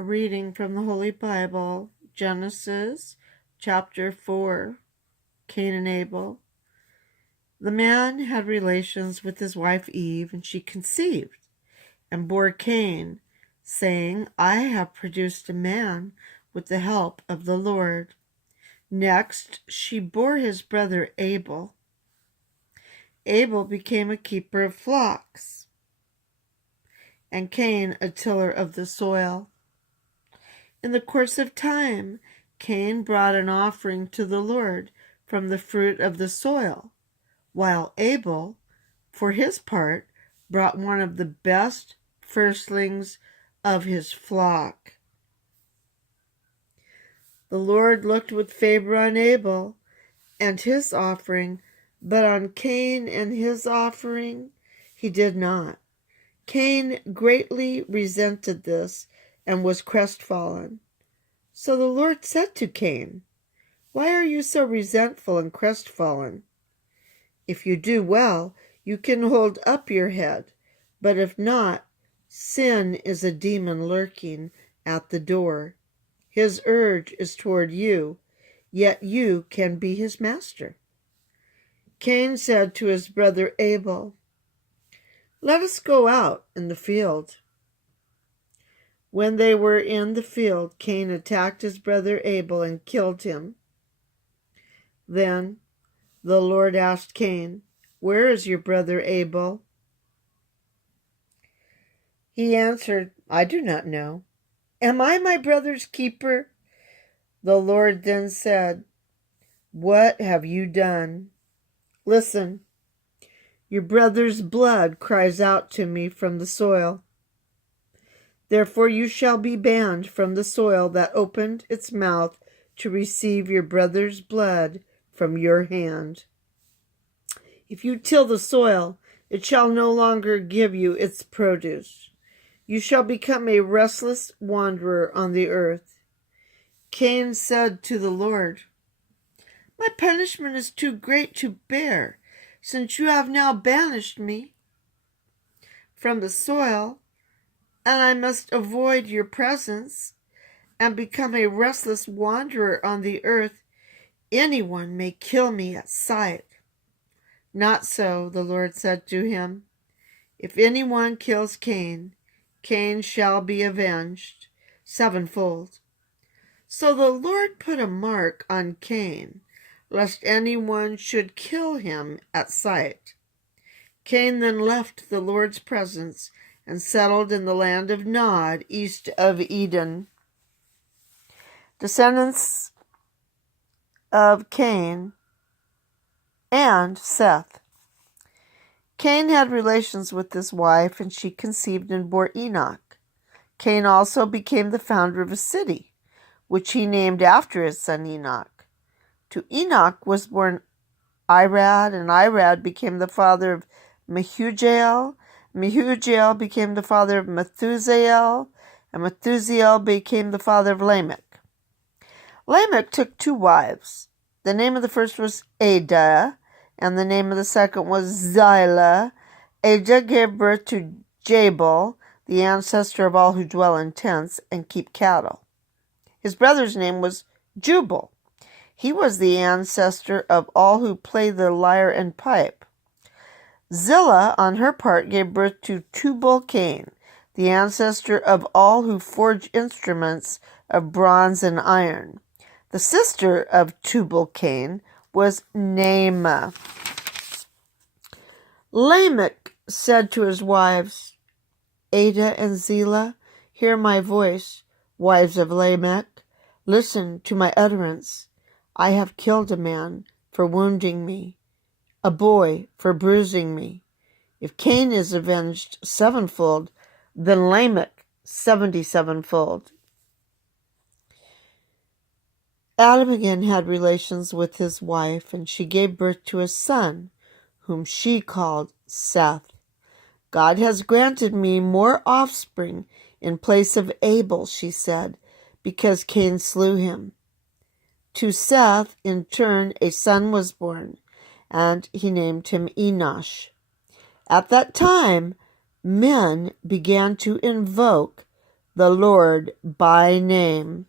A reading from the Holy Bible, Genesis chapter 4, Cain and Abel. The man had relations with his wife Eve, and she conceived and bore Cain, saying, I have produced a man with the help of the Lord. Next, she bore his brother Abel. Abel became a keeper of flocks, and Cain a tiller of the soil. In the course of time, Cain brought an offering to the Lord from the fruit of the soil, while Abel, for his part, brought one of the best firstlings of his flock. The Lord looked with favor on Abel and his offering, but on Cain and his offering he did not. Cain greatly resented this and was crestfallen. So the Lord said to Cain, Why are you so resentful and crestfallen? If you do well, you can hold up your head, but if not, sin is a demon lurking at the door. His urge is toward you, yet you can be his master. Cain said to his brother Abel, Let us go out in the field. When they were in the field, Cain attacked his brother Abel and killed him. Then the Lord asked Cain, Where is your brother Abel? He answered, I do not know. Am I my brother's keeper? The Lord then said, What have you done? Listen, your brother's blood cries out to me from the soil. Therefore you shall be banned from the soil that opened its mouth to receive your brother's blood from your hand. If you till the soil, it shall no longer give you its produce. You shall become a restless wanderer on the earth. Cain said to the Lord, My punishment is too great to bear, since you have now banished me from the soil, and I must avoid your presence and become a restless wanderer on the earth. Anyone may kill me at sight. Not so, the Lord said to him. If anyone kills Cain, Cain shall be avenged sevenfold. So the Lord put a mark on Cain, lest anyone should kill him at sight. Cain then left the Lord's presence and settled in the land of Nod, east of Eden. Descendants of Cain and Seth. Cain had relations with his wife, and she conceived and bore Enoch. Cain also became the founder of a city, which he named after his son Enoch. To Enoch was born Irad, and Irad became the father of Mehujael. Mehujael became the father of Methusael, and Methusael became the father of Lamech. Lamech took two wives. The name of the first was Adah, and the name of the second was Zillah. Adah gave birth to Jabal, the ancestor of all who dwell in tents and keep cattle. His brother's name was Jubal. He was the ancestor of all who play the lyre and pipe. Zillah, on her part, gave birth to Tubal-Cain, the ancestor of all who forge instruments of bronze and iron. The sister of Tubal-Cain was Naamah. Lamech said to his wives, Adah and Zillah, hear my voice, wives of Lamech. Listen to my utterance. I have killed a man for wounding me, a boy for bruising me. If Cain is avenged sevenfold, then Lamech 77-fold. Adam again had relations with his wife, and she gave birth to a son, whom she called Seth. God has granted me more offspring in place of Abel, she said, because Cain slew him. To Seth, in turn, a son was born, and he named him Enosh. At that time, men began to invoke the Lord by name.